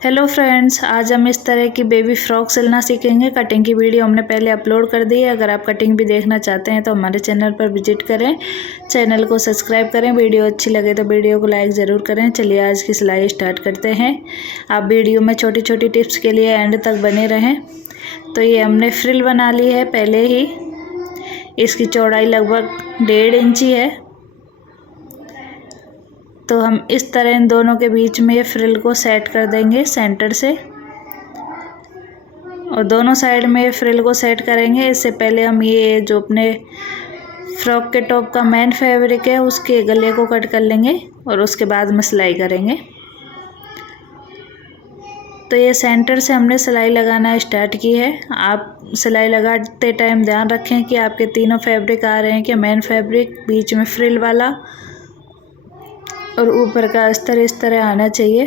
Hello friends, आज हम इस तरह की बेबी फ्रॉक सिलना सीखेंगे। कटिंग की वीडियो हमने पहले अपलोड कर दी है। अगर आप कटिंग भी देखना चाहते हैं तो हमारे चैनल पर विजिट करें, चैनल को सब्सक्राइब करें। वीडियो अच्छी लगे तो वीडियो को लाइक ज़रूर करें। चलिए आज की सिलाई स्टार्ट करते हैं। आप वीडियो में छोटी छोटी टिप्स के लिए एंड तक बने रहें। तो ये हमने फ्रिल बना ली है पहले ही। इसकी चौड़ाई लगभग 1.5 इंची है। तो हम इस तरह इन दोनों के बीच में ये फ्रिल को सेट कर देंगे सेंटर से, और दोनों साइड में ये फ्रिल को सेट करेंगे। इससे पहले हम ये जो अपने फ्रॉक के टॉप का मेन फैब्रिक है उसके गले को कट कर लेंगे और उसके बाद में सिलाई करेंगे। तो ये सेंटर से हमने सिलाई लगाना स्टार्ट की है। आप सिलाई लगाते टाइम ध्यान रखें कि आपके तीनों फैब्रिक आ रहे हैं कि मेन फैब्रिक, बीच में फ्रिल वाला और ऊपर का अस्तर इस तरह आना चाहिए।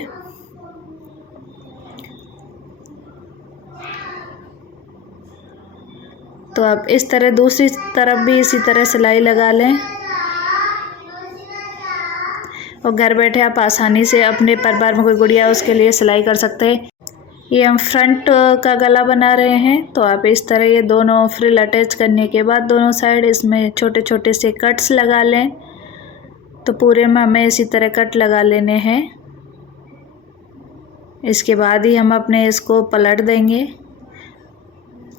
तो आप इस तरह दूसरी तरफ भी इसी तरह सिलाई लगा लें और घर बैठे आप आसानी से अपने परिवार में कोई गुड़िया उसके लिए सिलाई कर सकते हैं। ये हम फ्रंट का गला बना रहे हैं। तो आप इस तरह ये दोनों फ्रिल अटैच करने के बाद दोनों साइड इसमें छोटे छोटे से कट्स लगा लें। तो पूरे में हमें इसी तरह कट लगा लेने हैं। इसके बाद ही हम अपने इसको पलट देंगे।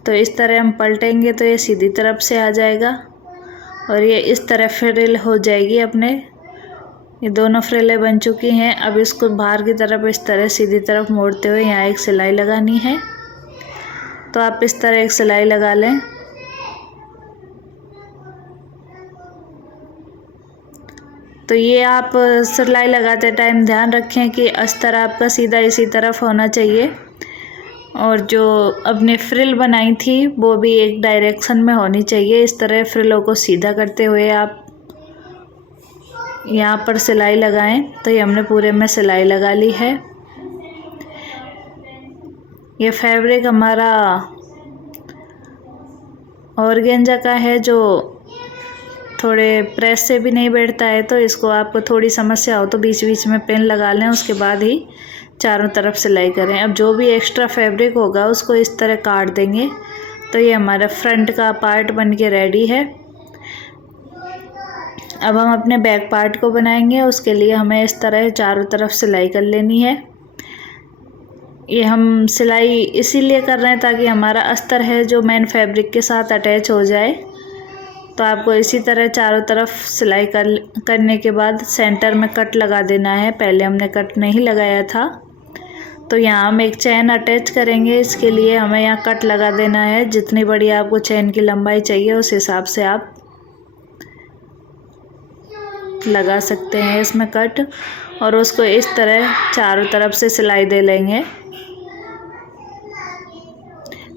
तो इस तरह हम पलटेंगे तो ये सीधी तरफ से आ जाएगा और ये इस तरह फ्रिल हो जाएगी अपने। ये दोनों फ्रिलें बन चुकी हैं। अब इसको बाहर की तरफ इस तरह सीधी तरफ मोड़ते हुए यहाँ एक सिलाई लगानी है। तो आप इस तरह एक सिलाई लगा लें। तो ये आप सिलाई लगाते टाइम ध्यान रखें कि अस्तर आपका सीधा इसी तरफ होना चाहिए और जो अपने फ्रिल बनाई थी वो भी एक डायरेक्शन में होनी चाहिए। इस तरह फ्रिलों को सीधा करते हुए आप यहाँ पर सिलाई लगाएं। तो ये हमने पूरे में सिलाई लगा ली है। ये फैब्रिक हमारा ऑर्गेन्जा का है जो थोड़े प्रेस से भी नहीं बैठता है। तो इसको आपको थोड़ी समस्या हो तो बीच बीच में पिन लगा लें, उसके बाद ही चारों तरफ सिलाई करें। अब जो भी एक्स्ट्रा फैब्रिक होगा उसको इस तरह काट देंगे। तो ये हमारा फ्रंट का पार्ट बन के रेडी है। अब हम अपने बैक पार्ट को बनाएंगे। उसके लिए हमें इस तरह चारों तरफ सिलाई कर लेनी है। ये हम सिलाई इसीलिए कर रहे हैं ताकि हमारा अस्तर है जो मेन फैब्रिक के साथ अटैच हो जाए। तो आपको इसी तरह चारों तरफ सिलाई करने के बाद सेंटर में कट लगा देना है। पहले हमने कट नहीं लगाया था। तो यहाँ हम एक चैन अटैच करेंगे। इसके लिए हमें यहाँ कट लगा देना है। जितनी बड़ी आपको चैन की लंबाई चाहिए उस हिसाब से आप लगा सकते हैं इसमें कट, और उसको इस तरह चारों तरफ से सिलाई दे लेंगे।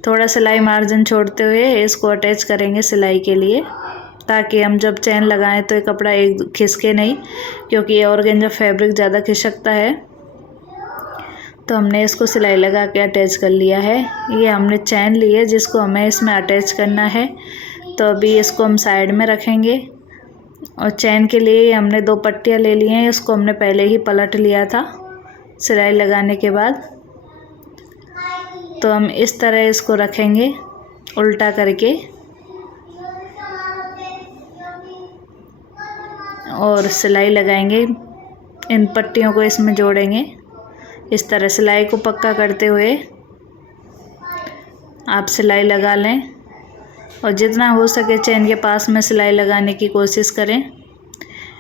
थोड़ा सिलाई मार्जिन छोड़ते हुए इसको अटैच करेंगे सिलाई के लिए, ताकि हम जब चैन लगाएं तो ये कपड़ा एक खिसके नहीं, क्योंकि ये ऑर्गेन्जा फैब्रिक ज़्यादा खिसकता है। तो हमने इसको सिलाई लगा के अटैच कर लिया है। ये हमने चैन ली है जिसको हमें इसमें अटैच करना है। तो अभी इसको हम साइड में रखेंगे और चैन के लिए हमने 2 पट्टियाँ ले ली हैं। इसको हमने पहले ही पलट लिया था सिलाई लगाने के बाद। तो हम इस तरह इसको रखेंगे उल्टा करके और सिलाई लगाएंगे। इन पट्टियों को इसमें जोड़ेंगे। इस तरह सिलाई को पक्का करते हुए आप सिलाई लगा लें और जितना हो सके चैन के पास में सिलाई लगाने की कोशिश करें।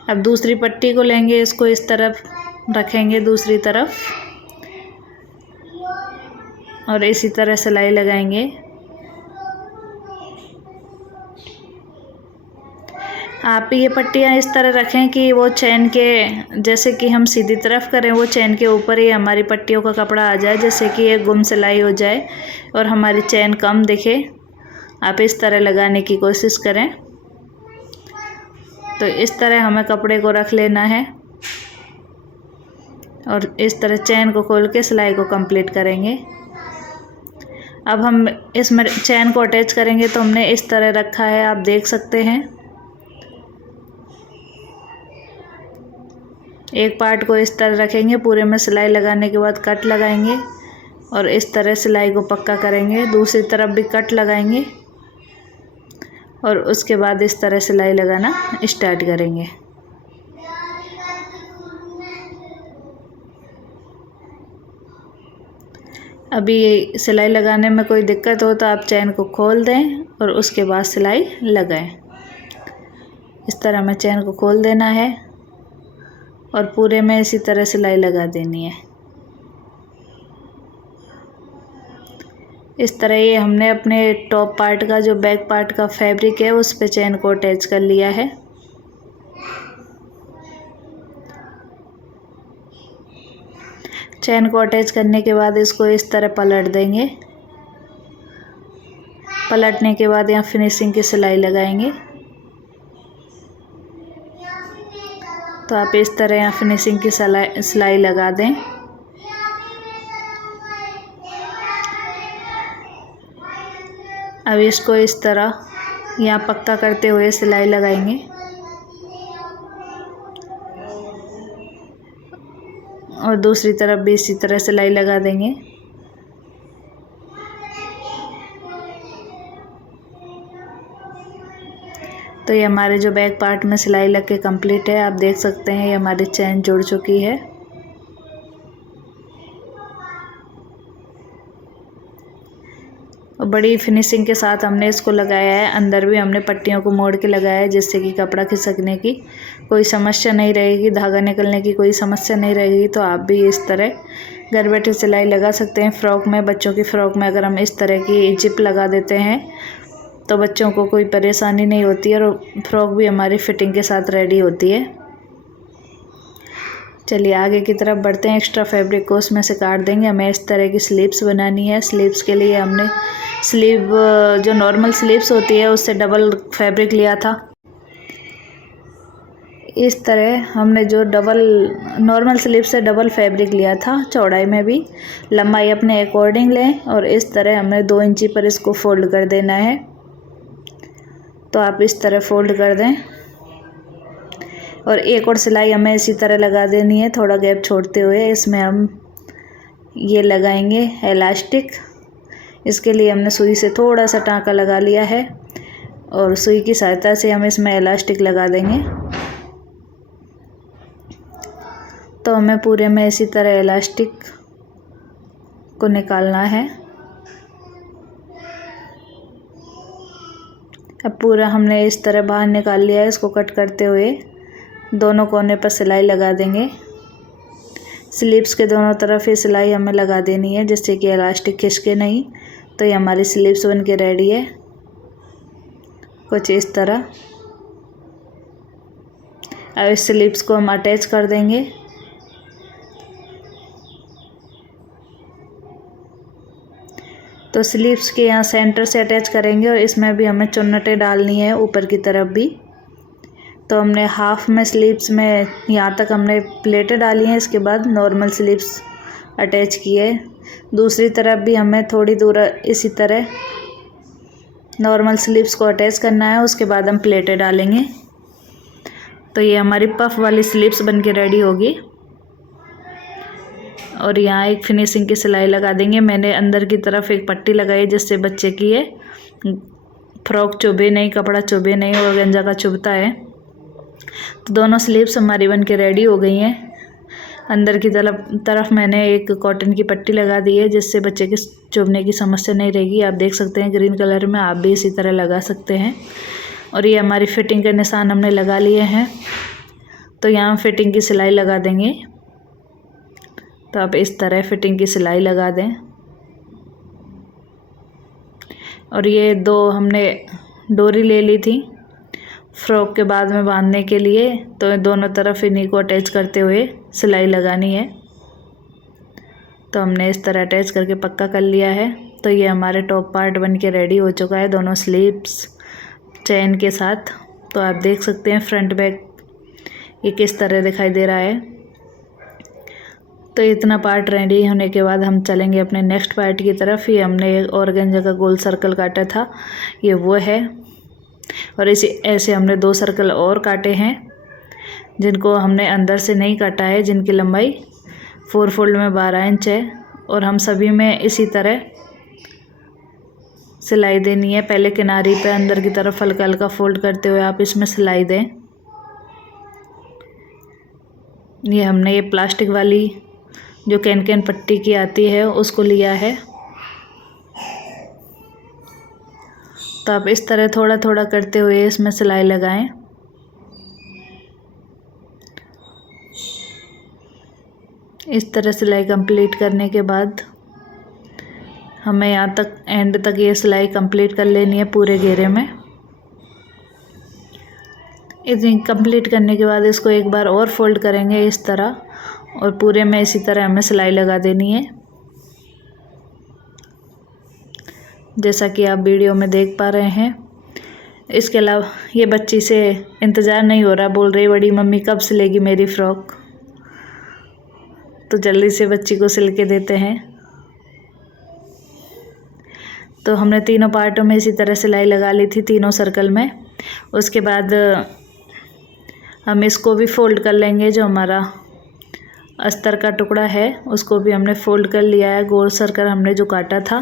अब दूसरी पट्टी को लेंगे, इसको इस तरफ रखेंगे दूसरी तरफ और इसी तरह सिलाई लगाएंगे। आप ये पट्टियाँ इस तरह रखें कि वो चैन के, जैसे कि हम सीधी तरफ करें वो चैन के ऊपर ही हमारी पट्टियों का कपड़ा आ जाए, जैसे कि ये गुम सिलाई हो जाए और हमारी चैन कम दिखे। आप इस तरह लगाने की कोशिश करें। तो इस तरह हमें कपड़े को रख लेना है और इस तरह चैन को खोल के सिलाई को कंप्लीट करेंगे। अब हम इसमें चैन को अटैच करेंगे। तो हमने इस तरह रखा है, आप देख सकते हैं। एक पार्ट को इस तरह रखेंगे, पूरे में सिलाई लगाने के बाद कट लगाएंगे और इस तरह सिलाई को पक्का करेंगे। दूसरी तरफ भी कट लगाएंगे और उसके बाद इस तरह सिलाई लगाना स्टार्ट करेंगे। अभी सिलाई लगाने में कोई दिक्कत हो तो आप चैन को खोल दें और उसके बाद सिलाई लगाएं। इस तरह हमें चैन को खोल देना है और पूरे में इसी तरह सिलाई लगा देनी है। इस तरह ये हमने अपने टॉप पार्ट का जो बैक पार्ट का फैब्रिक है उस पे चैन को अटैच कर लिया है। चैन को अटैच करने के बाद इसको इस तरह पलट देंगे। पलटने के बाद यहाँ फिनिशिंग की सिलाई लगाएंगे। तो आप इस तरह यहाँ फिनिशिंग की सिलाई लगा दें। अब इसको इस तरह यहाँ पक्का करते हुए सिलाई लगाएंगे और दूसरी तरफ भी इसी तरह सिलाई लगा देंगे। तो ये हमारे जो बैक पार्ट में सिलाई लग के कंप्लीट है। आप देख सकते हैं ये हमारी चैन जुड़ चुकी है। और बड़ी फिनिशिंग के साथ हमने इसको लगाया है। अंदर भी हमने पट्टियों को मोड़ के लगाया है जिससे कि कपड़ा खिसकने की कोई समस्या नहीं रहेगी, धागा निकलने की कोई समस्या नहीं रहेगी। तो आप भी इस तरह घर बैठे सिलाई लगा सकते हैं। फ्रॉक में, बच्चों की फ़्रॉक में अगर हम इस तरह की जिप लगा देते हैं तो बच्चों को कोई परेशानी नहीं होती है और फ्रॉक भी हमारी फिटिंग के साथ रेडी होती है। चलिए आगे की तरफ बढ़ते हैं। एक्स्ट्रा फैब्रिक को उसमें से काट देंगे। हमें इस तरह की स्लीव्स बनानी है। स्लीव्स के लिए हमने स्लीव जो नॉर्मल स्लीव्स होती है उससे डबल फैब्रिक लिया था। इस तरह हमने जो नॉर्मल स्लीव से डबल फैब्रिक लिया था। चौड़ाई में भी लंबाई अपने अकॉर्डिंग लें और इस तरह हमने 2 इंची पर इसको फोल्ड कर देना है। तो आप इस तरह फोल्ड कर दें और एक और सिलाई हमें इसी तरह लगा देनी है, थोड़ा गैप छोड़ते हुए। इसमें हम ये लगाएंगे इलास्टिक। इसके लिए हमने सुई से थोड़ा सा टाँका लगा लिया है और सुई की सहायता से हम इसमें इलास्टिक लगा देंगे। तो हमें पूरे में इसी तरह इलास्टिक को निकालना है। अब पूरा हमने इस तरह बाहर निकाल लिया है। इसको कट करते हुए दोनों कोने पर सिलाई लगा देंगे। स्लीव्स के दोनों तरफ ये सिलाई हमें लगा देनी है जिससे कि इलास्टिक खिसके नहीं। तो ये हमारी स्लीव्स बन के रेडी है कुछ इस तरह। अब इस स्लीव्स को हम अटैच कर देंगे। तो स्लीव्स के यहाँ सेंटर से अटैच करेंगे और इसमें भी हमें चुन्नटें डालनी है ऊपर की तरफ भी। तो हमने हाफ में स्लीव्स में यहाँ तक हमने प्लेटें डाली हैं। इसके बाद नॉर्मल स्लीव्स अटैच किए। दूसरी तरफ भी हमें थोड़ी दूर इसी तरह नॉर्मल स्लीव्स को अटैच करना है। उसके बाद हम प्लेटें डालेंगे। तो ये हमारी पफ वाली स्लीव्स बन के रेडी होगी। और यहाँ एक फिनिशिंग की सिलाई लगा देंगे। मैंने अंदर की तरफ एक पट्टी लगाई जिससे बच्चे की ये फ्रॉक चुभे नहीं, कपड़ा चुभे नहीं और गंजा का चुभता है। तो दोनों स्लीव्स हमारी बन के रेडी हो गई हैं। अंदर की तरफ मैंने एक कॉटन की पट्टी लगा दी है जिससे बच्चे के चुभने की समस्या नहीं रहेगी। आप देख सकते हैं ग्रीन कलर में, आप भी इसी तरह लगा सकते हैं। और ये हमारी फिटिंग के निशान हमने लगा लिए हैं। तो यहाँ फिटिंग की सिलाई लगा देंगे। तो आप इस तरह फिटिंग की सिलाई लगा दें। और ये 2 हमने डोरी ले ली थी फ्रॉक के बाद में बांधने के लिए। तो दोनों तरफ इन्हीं को अटैच करते हुए सिलाई लगानी है। तो हमने इस तरह अटैच करके पक्का कर लिया है। तो ये हमारे टॉप पार्ट बन के रेडी हो चुका है, दोनों स्लीव्स चैन के साथ। तो आप देख सकते हैं फ्रंट बैक ये किस तरह दिखाई दे रहा है। तो इतना पार्ट रेडी होने के बाद हम चलेंगे अपने नेक्स्ट पार्ट की तरफ। ये हमने एक ऑर्गेन्जा का गोल सर्कल काटा था, ये वो है। और ऐसे हमने 2 सर्कल और काटे हैं। जिनको हमने अंदर से नहीं काटा है, जिनकी लंबाई 4 फोल्ड में 12 इंच है। और हम सभी में इसी तरह सिलाई देनी है। पहले किनारी पे अंदर की तरफ हल्का हल्का फोल्ड करते हुए आप इसमें सिलाई दें। ये हमने ये प्लास्टिक वाली जो कैन पट्टी की आती है उसको लिया है। तो आप इस तरह थोड़ा थोड़ा करते हुए इसमें सिलाई लगाएं। इस तरह सिलाई कंप्लीट करने के बाद हमें यहाँ तक एंड तक ये सिलाई कंप्लीट कर लेनी है पूरे घेरे में। इतनी कंप्लीट करने के बाद इसको एक बार और फोल्ड करेंगे इस तरह, और पूरे में इसी तरह हमें सिलाई लगा देनी है, जैसा कि आप वीडियो में देख पा रहे हैं। इसके अलावा ये बच्ची से इंतज़ार नहीं हो रहा, बोल रही बड़ी मम्मी कब सिलेगी मेरी फ़्रॉक। तो जल्दी से बच्ची को सिल के देते हैं। तो हमने तीनों पार्टों में इसी तरह सिलाई लगा ली थी, तीनों सर्कल में। उसके बाद हम इसको भी फोल्ड कर लेंगे। जो हमारा अस्तर का टुकड़ा है उसको भी हमने फोल्ड कर लिया है। गोल सर्कल हमने जो काटा था,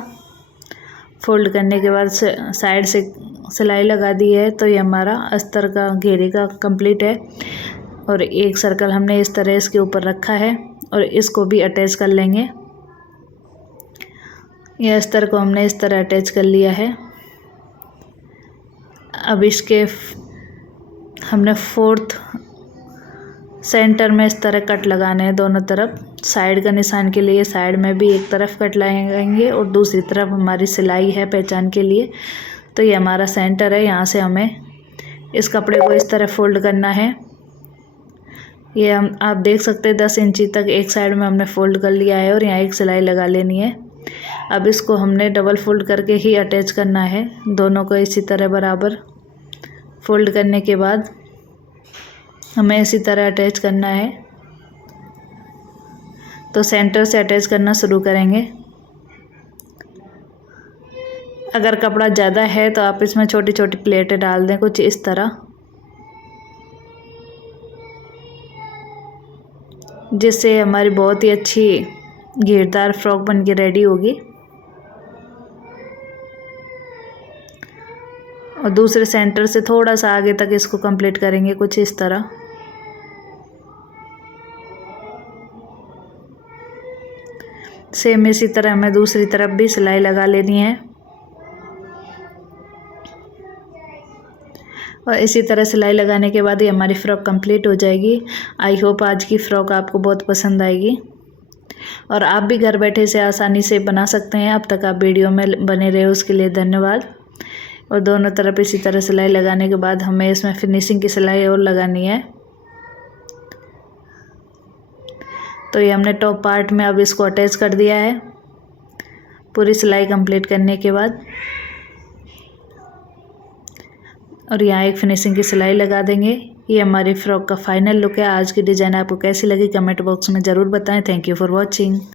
फोल्ड करने के बाद साइड से सिलाई लगा दी है। तो ये हमारा अस्तर का घेरे का कंप्लीट है। और एक सर्कल हमने इस तरह इसके ऊपर रखा है और इसको भी अटैच कर लेंगे। यह अस्तर को हमने इस तरह अटैच कर लिया है। अब इसके हमने 4th सेंटर में इस तरह कट लगाने हैं दोनों तरफ। साइड का निशान के लिए साइड में भी एक तरफ कट लगाएंगे और दूसरी तरफ हमारी सिलाई है पहचान के लिए। तो ये हमारा सेंटर है। यहाँ से हमें इस कपड़े को इस तरह फोल्ड करना है। ये हम आप देख सकते हैं 10 इंची तक एक साइड में हमने फोल्ड कर लिया है और यहाँ एक सिलाई लगा लेनी है। अब इसको हमने डबल फोल्ड करके ही अटैच करना है, दोनों को इसी तरह बराबर फोल्ड करने के बाद हमें इसी तरह अटैच करना है। तो सेंटर से अटैच करना शुरू करेंगे। अगर कपड़ा ज़्यादा है तो आप इसमें छोटी छोटी प्लेटें डाल दें कुछ इस तरह, जिससे हमारी बहुत ही अच्छी घेरदार फ्रॉक बन के रेडी होगी। और दूसरे सेंटर से थोड़ा सा आगे तक इसको कंप्लीट करेंगे कुछ इस तरह। सेम इसी तरह हमें दूसरी तरफ भी सिलाई लगा लेनी है और इसी तरह सिलाई लगाने के बाद ये हमारी फ़्रॉक कंप्लीट हो जाएगी। आई होप आज की फ़्रॉक आपको बहुत पसंद आएगी और आप भी घर बैठे इसे आसानी से बना सकते हैं। अब तक आप वीडियो में बने रहे उसके लिए धन्यवाद। और दोनों तरफ इसी तरह सिलाई लगाने के बाद हमें इसमें फिनिशिंग की सिलाई और लगानी है। तो ये हमने टॉप पार्ट में अब इसको अटैच कर दिया है पूरी सिलाई कंप्लीट करने के बाद। और यहाँ एक फिनिशिंग की सिलाई लगा देंगे। ये हमारी फ़्रॉक का फाइनल लुक है। आज की डिज़ाइन आपको कैसी लगी कमेंट बॉक्स में ज़रूर बताएं। Thank you for watching.